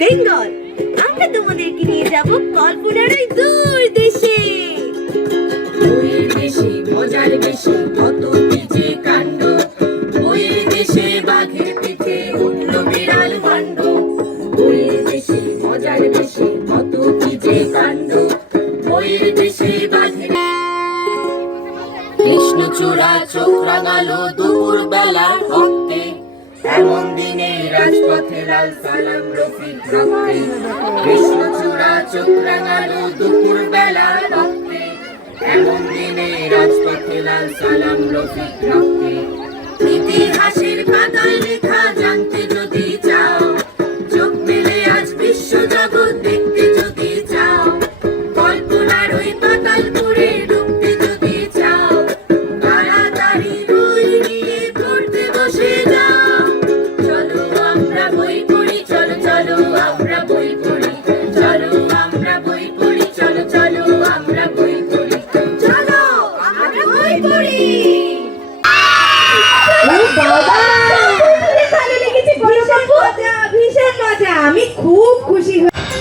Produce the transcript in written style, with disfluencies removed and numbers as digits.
বেঙ্গল। আমরা তোমাদেরকে নিয়ে যাব কল্পনার ওই দূর দেশে। বইয়ের দেশে মজার বেশি কত কি যে কাণ্ড, বইয়ের দেশে বাঘের পিঠে উঠল বিড়াল ভাণ্ড। বইয়ের দেশে মজার বেশি কত কি যে কাণ্ড, বইয়ের দেশে বাঘের। কৃষ্ণচূড়া চোখ রাঙালো দুপুর বেলার ভক্তে, এমন দিনে রাজপথে লাল সালাম রফিক রক্তে। কৃষ্ণচূড়া চোখ রাঙালো দুপুর বেলার ভক্তে, এমন দিনে রাজপথে লাল সালাম রফিক রক্তে। ইতিহাসের পাতায় লেখা জানতে যদি চাও, চোখ মেলে আজ বিশ্ব জগৎ দেখতে যদি চাও, কল্পনার ওই পাতালপুরে ঢুকতে যদি চাও, তাড়াতাড়ি বই নিয়ে পড়তে বসে যাও। চলো আমরা বই পড়ি, চলো চলো আমরা বই পড়ি, চলো আমরা বই পড়ি, চলো চলো আমরা বই পড়ি, চলো আমরা বই পড়ি। ভালো লেগেছে, ভীষণ মজা, ভীষণ মজা। আমি খুব খুশি হয়েছি।